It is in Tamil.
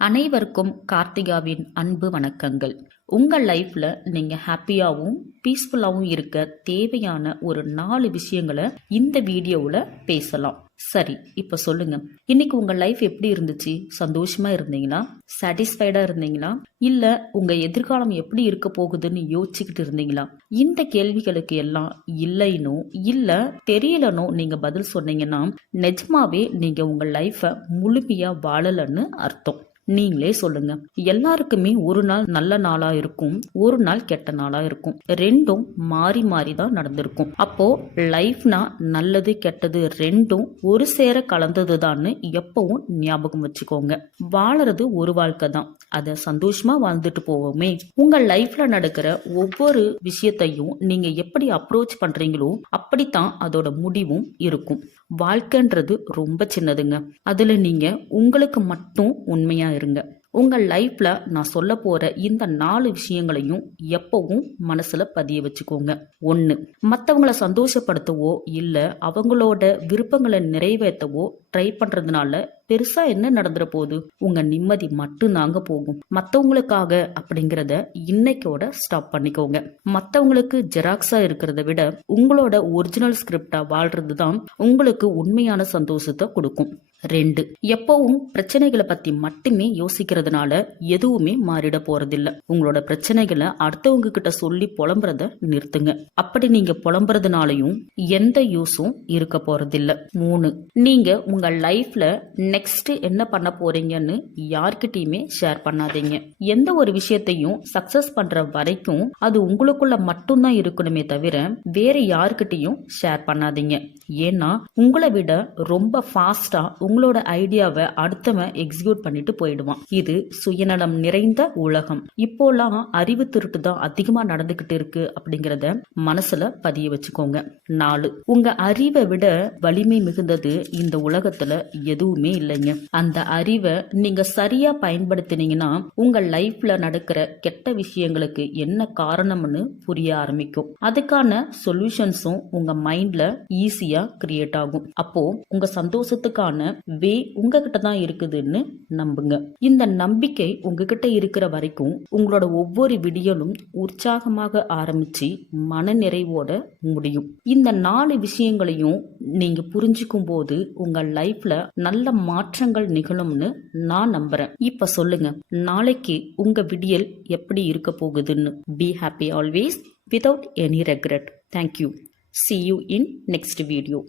அனைவருக்கும் கார்த்திகாவின் அன்பு வணக்கங்கள். உங்கள் லைஃப்ல நீங்க ஹாப்பியாகவும் பீஸ்ஃபுல்லாகவும் இருக்க தேவையான ஒரு 4 விஷயங்களை இந்த வீடியோவில் பேசலாம். சரி, இப்ப சொல்லுங்க, இன்னைக்கு உங்க லைஃப் எப்படி இருந்துச்சு? சந்தோஷமா இருந்தீங்களா? சாட்டிஸ்ஃபைடா இருந்தீங்களா? இல்ல உங்க எதிர்காலம் எப்படி இருக்க போகுதுன்னு யோசிச்சுக்கிட்டு இருந்தீங்களா? இந்த கேள்விகளுக்கு எல்லாம் இல்லைனோ இல்ல தெரியலனோ நீங்க பதில் சொன்னீங்கன்னா நிஜமாவே நீங்க உங்க லைஃப முழுமையா வாழலன்னு அர்த்தம். நீங்களே சொல்லுங்க. எல்லாருக்குமே ஒரு நாள் நல்ல நாளா இருக்கும், ஒரு நாள் கெட்ட நாளா இருக்கும். ரெண்டும் மாறி மாறி தான் நடந்திருக்கும். அப்போ லைஃப்னா நல்லது கெட்டது ரெண்டும் ஒரு சேர கலந்ததுதான்னு எப்பவும் ஞாபகம் வச்சுக்கோங்க. வாழறது ஒரு வாழ்க்கை தான், அத சந்தோஷமா வாழ்ந்துட்டு போவோமே. உங்க லைஃப்ல நடக்கிற ஒவ்வொரு விஷயத்தையும் நீங்க எப்படி அப்ரோச் பண்றீங்களோ அப்படித்தான் அதோட முடிவும் இருக்கும். வாழ்க்கைன்றது ரொம்ப சின்னதுங்க. அதுல நீங்க உங்களுக்கு மட்டும் உண்மையா இருங்க. உங்க லைஃப்ல நான் சொல்ல போற இந்த 4 விஷயங்களையும் எப்பவும் மனசுல பதிய வச்சுக்கோங்க. 1, மத்தவங்கள சந்தோஷப்படுத்தவோ இல்ல அவங்களோட விருப்பங்களை நிறைவேற்றவோ ட்ரை பண்றதுனால பெருசா என்ன நடந்துற போகுது? உங்க நிம்மதி மட்டும் தாங்க போகும். மத்தவங்களுக்காக அப்படிங்கறத இன்னைக்கோட ஸ்டாப் பண்ணிக்கோங்க. மத்தவங்களுக்கு ஜெராக்ஸா இருக்கிறத விட உங்களோட ஒரிஜினல் ஸ்கிரிப்டா வாழ்றது தான் உங்களுக்கு உண்மையான சந்தோஷத்தை கொடுக்கும். 2, எப்பவும் பிரச்சனைகளை பத்தி மட்டுமே யோசிக்கிறதுனால எதுவுமே மாறிட போறதில்ல. உங்களோட பிரச்சனைகளை அடுத்தவங்க கிட்ட சொல்லி புலம்புறத நிறுத்துங்க. அப்படி நீங்க புலம்புறதுனாலையும் எந்த யூஸும் இருக்க போறதில்ல. 3, நீங்க உங்க லைஃப்ல நெக்ஸ்ட் என்ன பண்ண போறீங்கன்னு யார்கிட்டயுமே ஷேர் பண்ணாதீங்க. எந்த ஒரு விஷயத்தையும் சக்சஸ் பண்ற வரைக்கும் அது உங்களுக்குள்ள மட்டும்தான் இருக்கணுமே தவிர வேற யார்கிட்டயும் ஷேர் பண்ணாதீங்க. ஏன்னா உங்களை விட ரொம்ப ஃபாஸ்டா உங்களோட ஐடியாவை அடுத்தவன் எக்ஸிக்யூட் பண்ணிட்டு போயிடுவான். இது சுயநலம் நிறைந்த உலகம். இப்போலாம் அறிவு திருட்டு தான் அதிகமா நடந்துகிட்டு இருக்கு அப்படிங்கறத மனசுல பதிய வச்சுக்கோங்க. 4, உங்க அறிவை விட வலிமை மிகுந்தது இந்த உலகத்துல எதுவுமே இல்லைங்க. அந்த அறிவை நீங்க சரியா பயன்படுத்தினீங்கன்னா உங்க லைஃப்ல நடக்கிற கெட்ட விஷயங்களுக்கு என்ன காரணம்னு புரிய ஆரம்பிக்கும். அதுக்கான சொல்யூஷன்ஸும் உங்க மைண்ட்ல ஈஸியா கிரியேட் ஆகும். அப்போ உங்க சந்தோஷத்துக்கான வே உங்ககிட்ட தான் இருக்குதுன்னு நம்புங்க. இந்த நம்பிக்கை உங்ககிட்ட இருக்கிற வரைக்கும் உங்களோட ஒவ்வொரு விடியலும் உற்சாகமாக ஆரம்பிச்சு மன நிறைவோட முடியும். இந்த 4 விஷயங்களையும் நீங்க புரிஞ்சுக்கும் போது உங்க லைஃப்ல நல்ல மாற்றங்கள் நிகழும்னு நான் நம்புறேன். இப்ப சொல்லுங்க, நாளைக்கு உங்க விடியல் எப்படி இருக்க போகுதுன்னு. Be happy always without any regret. Thank you. See you in next video.